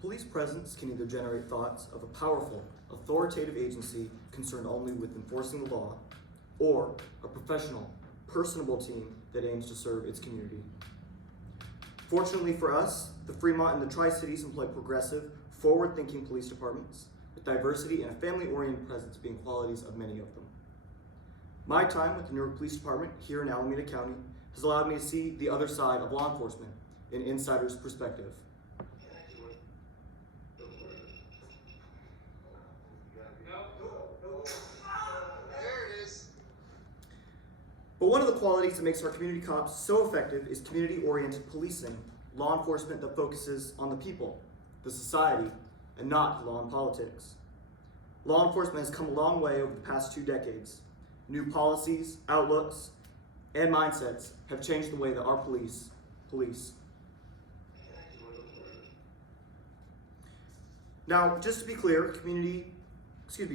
Police presence can either generate thoughts of a powerful, authoritative agency concerned only with enforcing the law, or a professional, personable team that aims to serve its community. Fortunately for us, the Fremont and the Tri-Cities employ progressive, forward-thinking police departments, with diversity and a family-oriented presence being qualities of many of them. My time with the Newark Police Department here in Alameda County has allowed me to see the other side of law enforcement, an insider's perspective. But one of the qualities that makes our community cops so effective is community-oriented policing, law enforcement that focuses on the people, the society, and not law and politics. Law enforcement has come a long way over the past 2 decades. New policies, outlooks, and mindsets have changed the way that our police police. Now, just to be clear,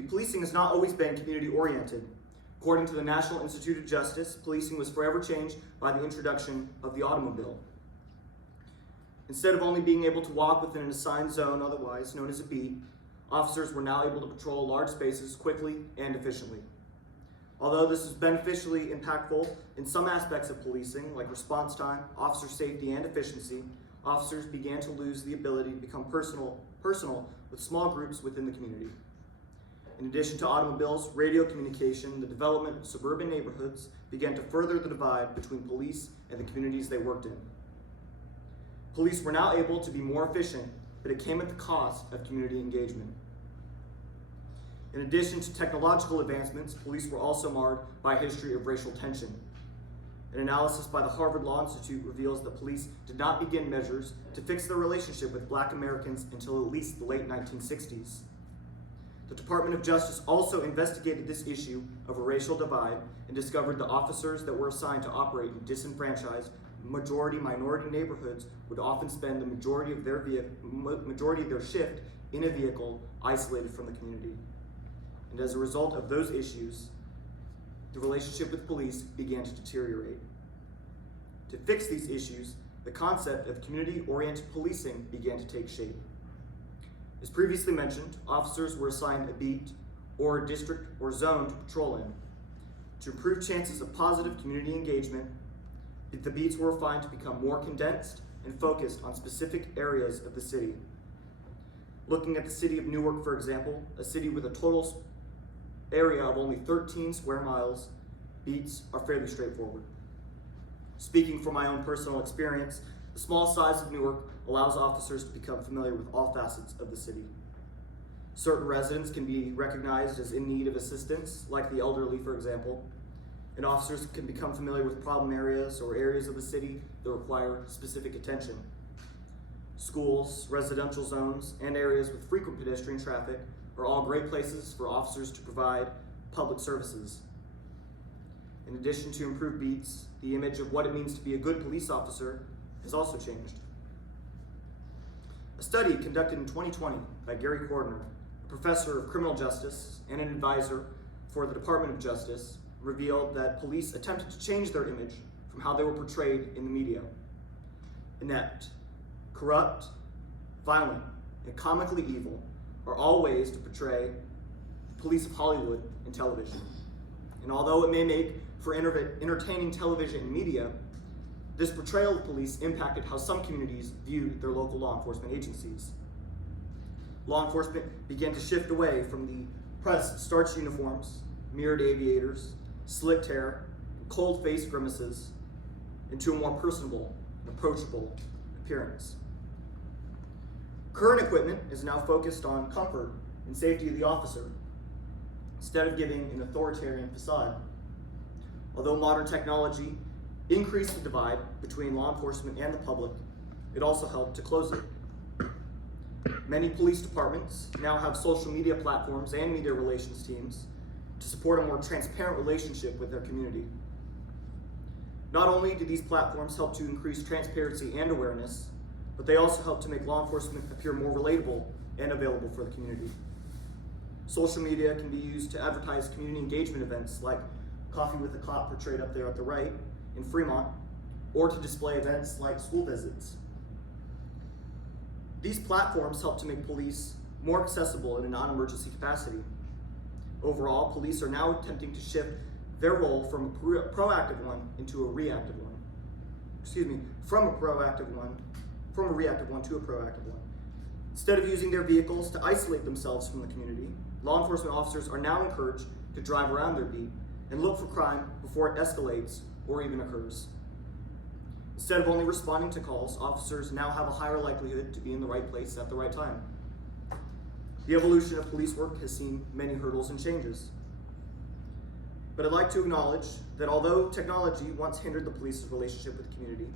policing has not always been community-oriented. According to the National Institute of Justice, policing was forever changed by the introduction of the automobile. Instead of only being able to walk within an assigned zone, otherwise known as a beat, officers were now able to patrol large spaces quickly and efficiently. Although this is beneficially impactful in some aspects of policing, like response time, officer safety, and efficiency, officers began to lose the ability to become personal with small groups within the community. In addition to automobiles, radio communication, the development of suburban neighborhoods began to further the divide between police and the communities they worked in. Police were now able to be more efficient, but it came at the cost of community engagement. In addition to technological advancements, police were also marred by a history of racial tension. An analysis by the Harvard Law Institute reveals that police did not begin measures to fix their relationship with Black Americans until at least the late 1960s. The Department of Justice also investigated this issue of a racial divide and discovered the officers that were assigned to operate in disenfranchised minority neighborhoods would often spend the majority of their shift in a vehicle isolated from the community. And as a result of those issues, the relationship with police began to deteriorate. To fix these issues, the concept of community-oriented policing began to take shape. As previously mentioned, officers were assigned a beat or a district or zone to patrol in. To improve chances of positive community engagement, the beats were refined to become more condensed and focused on specific areas of the city. Looking at the city of Newark, for example, a city with a total area of only 13 square miles, beats are fairly straightforward. Speaking from my own personal experience, the small size of Newark allows officers to become familiar with all facets of the city. Certain residents can be recognized as in need of assistance, like the elderly, for example, and officers can become familiar with problem areas or areas of the city that require specific attention. Schools, residential zones, and areas with frequent pedestrian traffic are all great places for officers to provide public services. In addition to improved beats, the image of what it means to be a good police officer has also changed. A study conducted in 2020 by Gary Cordner, a professor of criminal justice and an advisor for the Department of Justice, revealed that police attempted to change their image from how they were portrayed in the media. Inept, corrupt, violent, and comically evil are all ways to portray the police of Hollywood in television. And although it may make for entertaining television and media, this portrayal of police impacted how some communities viewed their local law enforcement agencies. Law enforcement began to shift away from the pressed starched uniforms, mirrored aviators, slicked hair, and cold-faced grimaces into a more personable and approachable appearance. Current equipment is now focused on comfort and safety of the officer, instead of giving an authoritarian facade. Although modern technology increased the divide between law enforcement and the public, it also helped to close it. Many police departments now have social media platforms and media relations teams to support a more transparent relationship with their community. Not only do these platforms help to increase transparency and awareness, but they also help to make law enforcement appear more relatable and available for the community. Social media can be used to advertise community engagement events like Coffee with a Cop, portrayed up there at the right, in Fremont, or to display events like school visits. These platforms help to make police more accessible in a non-emergency capacity. Overall, police are now attempting to shift their role from a proactive one into a reactive one. From a reactive one to a proactive one. Instead of using their vehicles to isolate themselves from the community, law enforcement officers are now encouraged to drive around their beat and look for crime before it escalates or even occurs. Instead of only responding to calls, officers now have a higher likelihood to be in the right place at the right time. The evolution of police work has seen many hurdles and changes. But I'd like to acknowledge that although technology once hindered the police's relationship with the community,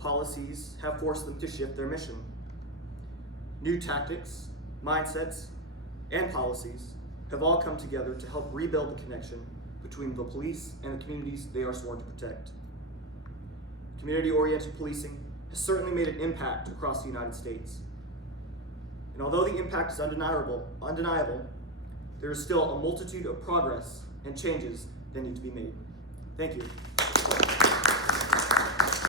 policies have forced them to shift their mission. New tactics, mindsets, and policies have all come together to help rebuild the connection between the police and the communities they are sworn to protect. Community-oriented policing has certainly made an impact across the United States. And although the impact is undeniable, there is still a multitude of progress and changes that need to be made. Thank you.